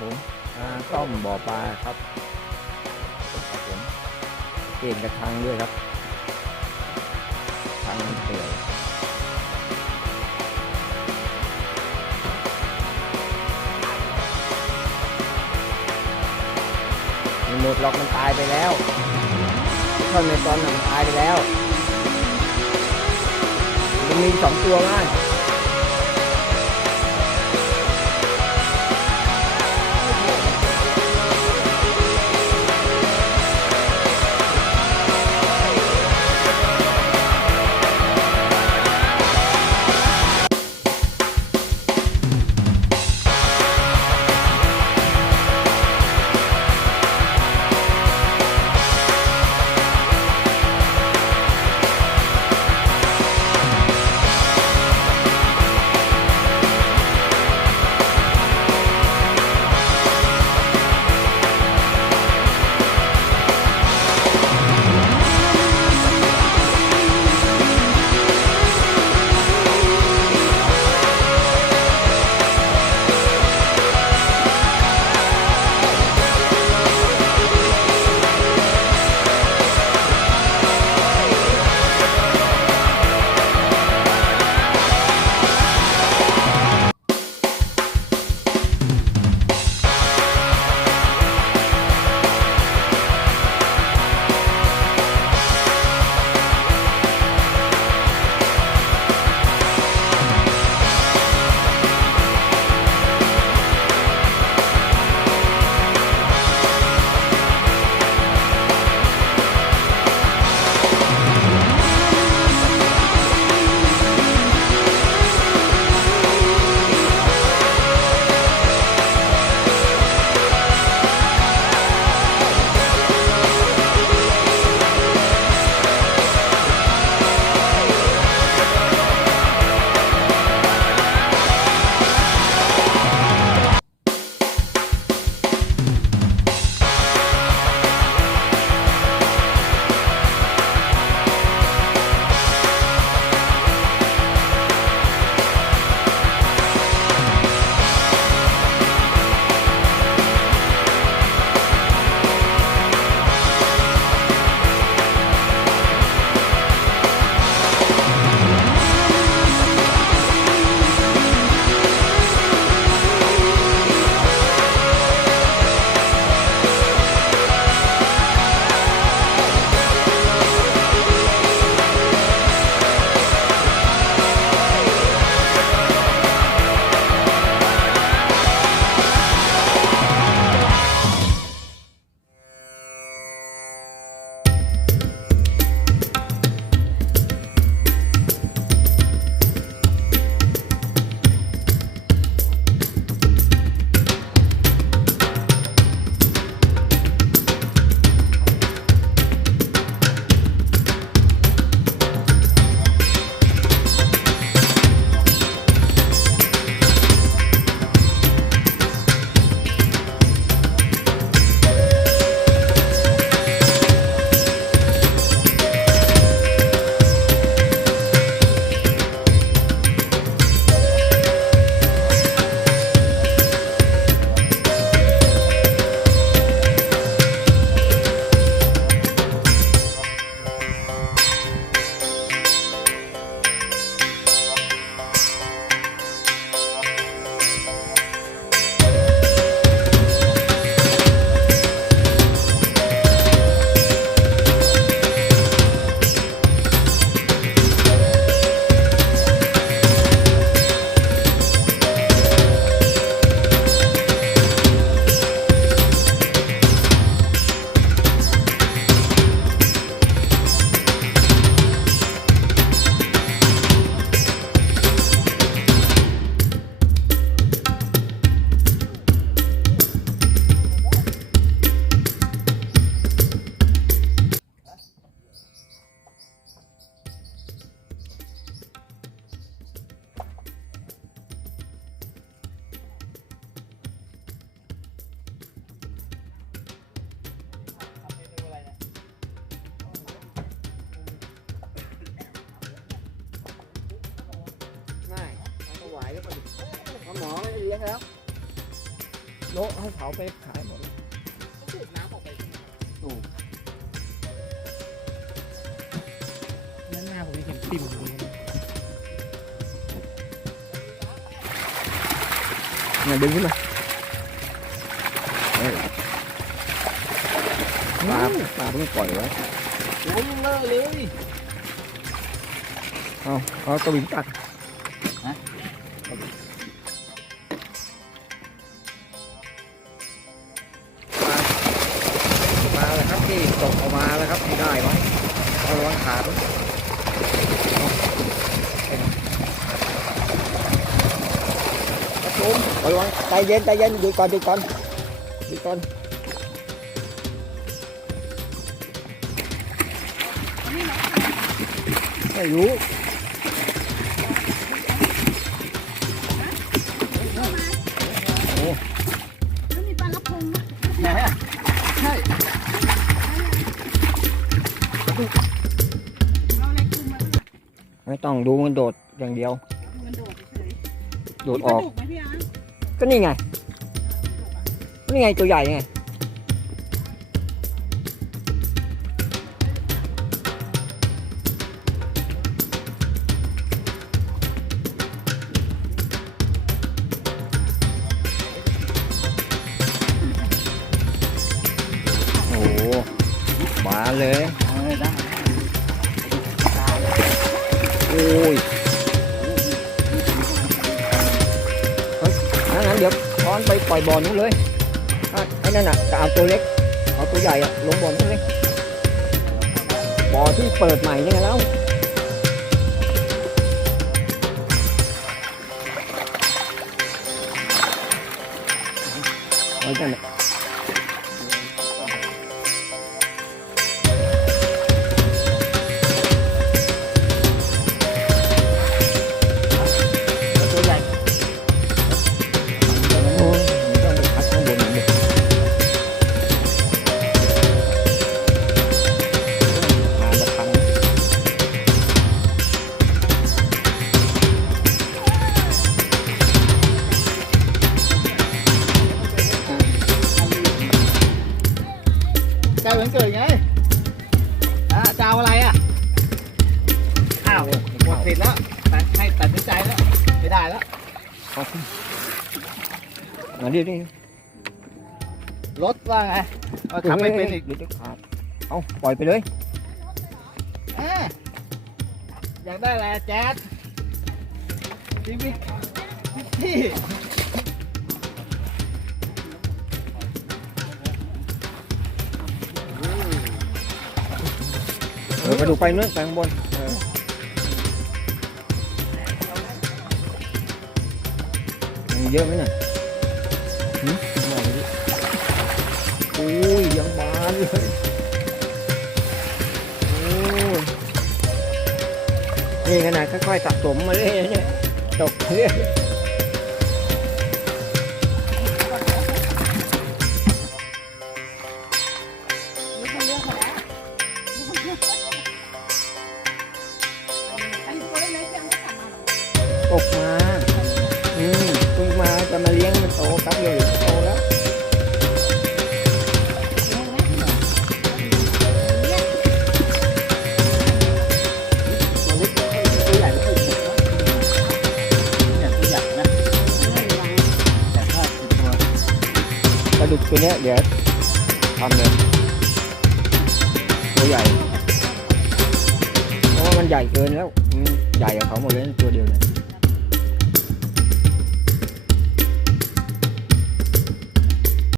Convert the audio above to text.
ผมอ่าซ่อมบ่อปลาครับครับผมเปลี่ยนกระชังด้วยครับชังมันเปื่อยมันหมดหรอกมันตายไปแล้วท่อนในตอนนั้นมันตายไปแล้ว มันมีสองตัวง่าย ง่ายถวายแล้วก็ดิหมอไม่ได้เลี้ยงแล้วโละให้เขาไปขายหมดสูบน้ำออกไปสูบนั่นหน้าผมยังเห็นติ่มอยู่เลยเนี่ยดึงขึ้นมาเออปลาปลาเพิ่งปล่อยไว้โอ้ยเลอะเลยเอาเอาตะวินตัก ออกมาแล้วครับที่ได้ไหมเอาระวังขาด้วยครับผมระวังใจเย็นใจเย็นดูก่อนดูก่อนดูก่อนไม่รู้ ต้องดูมันโดดอย่างเดียว มันโดดเฉยโดๆดมีอปลาอกดุกไหมพี่อาร์ตก็นี่ไง นี่ไงตัวใหญ่ไง โอ้โหบานเลย โอ้ยงั้นเดี๋ยวช้อนไปปล่อยบ่อนู้นเลยไอ้นั่นน่ะจะเอาตัวเล็ก เอาตัวใหญ่อะลงบ่อนู้นเลย บ่อที่เปิดใหม่นี่ไงแล้วเอาจังน่ะ ล้วันเกิดไงอะจะเอาอะไรอะอ้าวหมดสิทธิ์แล้วตัดให้ตัดสินใจแล้ว ไม่ได้แล้วเอาขึ้นมาดิดิรถว่าไงเอาทำไม่เป็นอีกเดี๋ยวจะขาดเอาปล่อยไปเลยอะอยากได้อะไรอะแจ๊ดชีวิตพี่ เออกระดูกไปนู้นไปข้างบนเออยังเยอะไหมน่ะหึมองดิโอ้ยยังบานเลยโอ้ยนี่ขนาดค่อยๆสะสมมาเรื่อยๆเนี่ยตกเรื่อย กมาอืมเพิ่งมาจะมาเลี้ยงมันโตแป๊บเดียวเดี๋ยวโตแล้วเห็นไหมเนี่ยตัวเล็กตัวใหญ่ไม่ถูกนะตัวใหญ่นะแต่ถ้าตัวปลาดุกตัวเนี้ยเดี๋ยวทำเลยตัวใหญ่ เพราะว่ามันใหญ่เกินแล้ว ใหญ่กับเขาหมดเลยตัวเดียวเลย